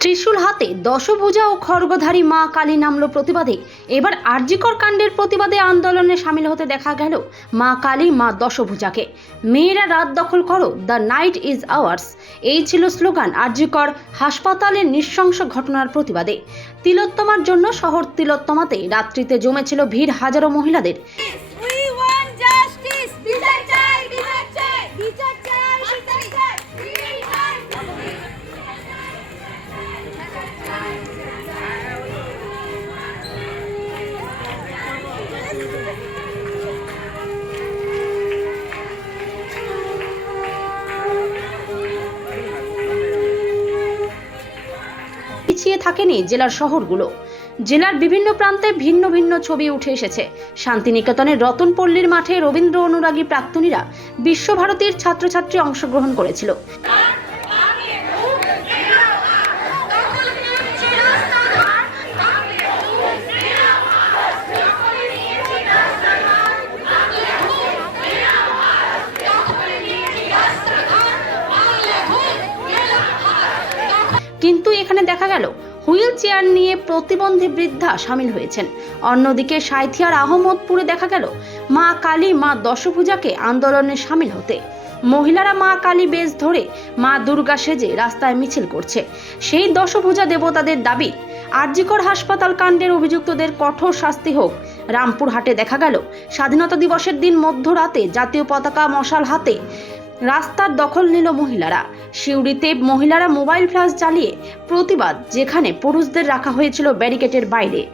ত্রিশূল হাতে দশভুজা ও খড়গধারী মা কালী নামল প্রতিবাদে। এবার আরজিকর কাণ্ডের প্রতিবাদে আন্দোলনে সামিল হতে দেখা গেল মা কালী, মা দশভুজাকে। মেয়েরা রাত দখল করো, দ্য নাইট ইজ আওয়ার্স। এই ছিল স্লোগান আরজিকর হাসপাতালের নৃশংস ঘটনার প্রতিবাদে। তিলোত্তমার জন্য শহর তিলোত্তমাতে রাত্রিতে জমেছিল ভিড় হাজারো মহিলাদের। পিছিয়ে থাকেনি জেলার শহরগুলো। জেলার বিভিন্ন প্রান্তে ভিন্ন ভিন্ন ছবি উঠে এসেছে। শান্তিনিকেতনের রতনপল্লীর মাঠে রবীন্দ্র অনুরাগী প্রাক্তনীরা বিশ্বভারতীর ছাত্রছাত্রী অংশগ্রহণ করেছিল। কিন্তু এখানে দেখা গেল, হুইল চেয়ার নিয়ে প্রতিবন্ধী বৃদ্ধা সামিল হয়েছেন। অন্যদিকে সাঁথিয়ার আহমদপুরে দেখা গেল, মা কালী, মা দশভূজাকে আন্দোলনে সামিল হতে। মহিলারা মা কালী বেশ ধরে মা দুর্গা সেজে রাস্তায় মিছিল করছে। সেই দশভূজা দেবতাদের দাবি, আরজিকর হাসপাতাল কাণ্ডের অভিযুক্তদের কঠোর শাস্তি হোক। রামপুরহাটে দেখা গেল, স্বাধীনতা দিবসের দিন মধ্যরাতে জাতীয় পতাকা মশাল হাতে রাস্তার দখল নিল মহিলারা। সিউড়িতে মহিলারা মোবাইল ফ্ল্যাশ জ্বালিয়ে প্রতিবাদ, যেখানে পুরুষদের রাখা হয়েছিল ব্যারিকেডের বাইরে।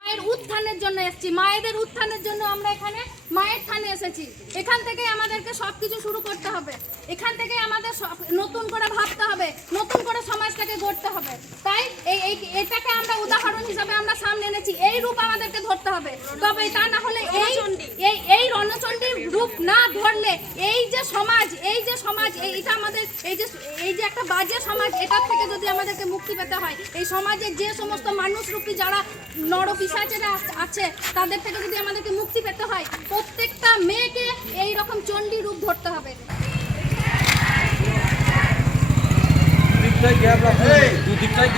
মায়ের উত্থানের জন্য এসেছি। মায়েদের উত্থানের জন্য আমরা এখানে মায়ের থানে এসেছি। এখান থেকে আমাদেরকে সব কিছু শুরু করতে হবে। এখান থেকে আমাদের নতুন করে ভাবতে হবে, নতুন করে সমাজটাকে গড়তে হবে। তাই এই এটাকে আমরা উদাহরণ হিসাবে আমরা সামনে এনেছি। এই রূপ আমাদেরকে ধরতে হবে। তবে তা না হলে এই এই রণচণ্ডীর রূপ না ধরলে এই যে সমাজ, এই যে সমাজ, এই- এটা আমাদের, এই যে এই যে একটা বাজে সমাজ এটার থেকে যদি আমাদেরকে মুক্তি পেতে হয়, এই সমাজে যে সমস্ত মানুষরূপী যারা নরপিসাচেরা আছ- তাদের থেকে যদি আমাদেরকে মুক্তি পেতে হয়, প্রত্যেকটা মেয়েকে এই রকম চণ্ডী রূপ ধরতে হবে। দুদিকটাই